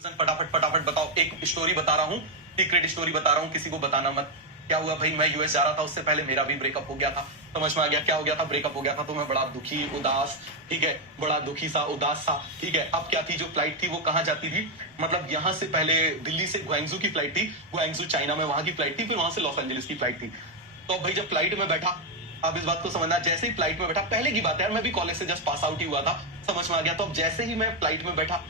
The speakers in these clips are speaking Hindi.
फटाफट फटाफट बताओ। एक स्टोरी बता रहा हूँ, सीक्रेट स्टोरी बता रहा हूँ, किसी को बताना मत। क्या हुआ भाई, मैं यूएस जा रहा था, उससे पहले मेरा भी ब्रेकअप हो गया था। समझ में आ गया क्या हो गया था? ब्रेकअप हो गया था। तो मैं बड़ा दुखी उदास, ठीक है, बड़ा दुखी सा उदास सा, ठीक है। अब क्या थी, जो फ्लाइट थी वो कहाँ जाती थी, मतलब यहाँ से पहले दिल्ली से ग्वांगजू की फ्लाइट थी, ग्वांगजू चाइना में, वहां की फ्लाइट थी, फिर वहां से लॉस एंजलिस की फ्लाइट थी। तो भाई जब फ्लाइट में बैठा, अब इस बात को समझना, जैसे ही फ्लाइट में बैठा, पहले की बात है यार, मैं भी कॉलेज से जस्ट पास आउट ही हुआ था, समझ में आ गया। तो अब जैसे ही मैं फ्लाइट में बैठा,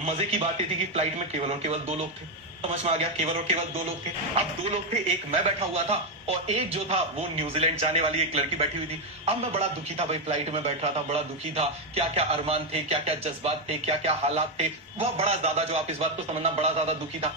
मजे की बात ये थी कि फ्लाइट में केवल और केवल 2 लोग थे। समझ में आ गया, केवल और केवल 2 लोग थे। अब 2 लोग थे, एक मैं बैठा हुआ था और एक जो था वो न्यूजीलैंड जाने वाली एक लड़की बैठी हुई थी। अब मैं बड़ा दुखी था भाई, फ्लाइट में बैठ रहा था, बड़ा दुखी था। क्या क्या अरमान थे, क्या क्या जज्बात थे, क्या क्या हालात थे, वह बड़ा ज्यादा, जो आप इस बात को समझना, बड़ा ज्यादा दुखी था।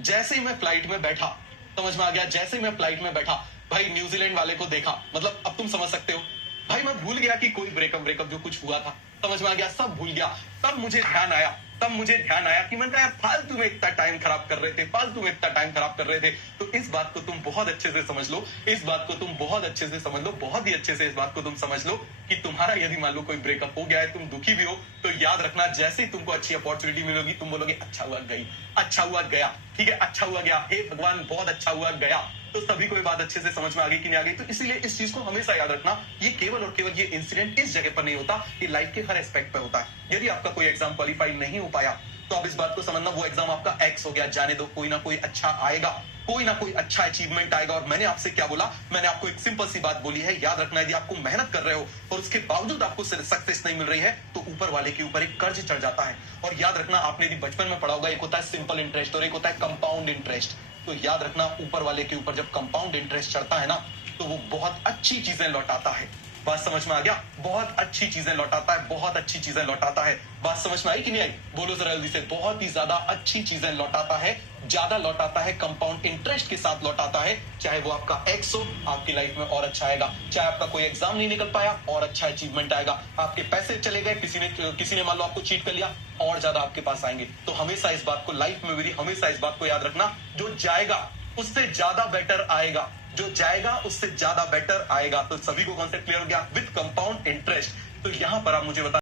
जैसे ही मैं फ्लाइट में बैठा, समझ में आ गया, जैसे ही मैं फ्लाइट में बैठा भाई, न्यूजीलैंड वाले को देखा, मतलब अब तुम समझ सकते हो भाई, मैं भूल गया कि कोई ब्रेकअप ब्रेकअप जो कुछ हुआ था, समझ में आ गया, सब भूल गया। तब मुझे ध्यान आया, कि मैंने कहा यार, फालतू में इतना टाइम खराब कर रहे थे, फालतू में इतना टाइम खराब कर रहे थे। तो इस बात को तुम बहुत अच्छे से समझ लो, इस बात को तुम बहुत अच्छे से समझ लो, बहुत ही अच्छे से इस बात को तुम समझ लो कि तुम्हारा यदि मान लो कोई ब्रेकअप हो गया है, तुम दुखी भी हो, तो याद रखना, जैसे ही तुमको अच्छी अपॉर्चुनिटी मिलेगी, तुम बोलोगे अच्छा हुआ गई, अच्छा हुआ गया, ठीक है, अच्छा हुआ गया, हे भगवान बहुत अच्छा हुआ गया। तो सभी को ये बात अच्छे से समझ में आ गई कि नहीं आ गई? तो इसीलिए इस चीज को हमेशा याद रखना, ये केवल और केवल ये इंसिडेंट इस जगह पर नहीं होता, ये लाइफ के हर एस्पेक्ट पे होता है। यदि आपका कोई एग्जाम क्वालिफाई नहीं हो पाया, तो आप इस बात को समझना, वो एग्जाम आपका एक्स हो गया, जाने दो, कोई ना कोई अच्छा आएगा, कोई ना कोई अच्छा अचीवमेंट आएगा। और मैंने आपसे क्या बोला, मैंने आपको एक सिंपल सी बात बोली है, याद रखना, यदि आपको मेहनत कर रहे हो और उसके बावजूद आपको सक्सेस नहीं मिल रही है, तो ऊपर वाले के ऊपर एक कर्ज चढ़ जाता है। और याद रखना, आपने यदि बचपन में पढ़ा होगा, एक होता है सिंपल इंटरेस्ट और एक होता है कंपाउंड इंटरेस्ट। तो याद रखना, ऊपर वाले के ऊपर जब कंपाउंड इंटरेस्ट चढ़ता है ना, तो वो बहुत अच्छी चीजें लौटाता है। बात समझ में आ गया? बहुत अच्छी चीजें लौटाता है, बहुत अच्छी चीजें लौटाता है। बात समझ में आई कि नहीं आई? बोलो जरा जल्दी से। बहुत ही ज्यादा अच्छी चीजें लौटाता है, ज्यादा लौटाता है, कंपाउंड इंटरेस्ट के साथ लौटाता है। चाहे वो आपका एक्स हो, आपकी लाइफ में और अच्छा आएगा। चाहे आपका कोई एग्जाम नहीं निकल पाया, और अच्छा अचीवमेंट आएगा। आपके पैसे चले गए, किसी ने मान लो आपको चीट कर लिया, और ज्यादा आपके पास आएंगे। तो हमेशा इस बात को, लाइफ में भी हमेशा इस बात को याद रखना, जो जाएगा उससे ज्यादा बेटर आएगा, जो जाएगा उससे ज्यादा बेटर आएगा। तो सभी को कॉन्सेप्ट क्लियर हो गया? With compound interest. तो यहां पर आप मुझे बता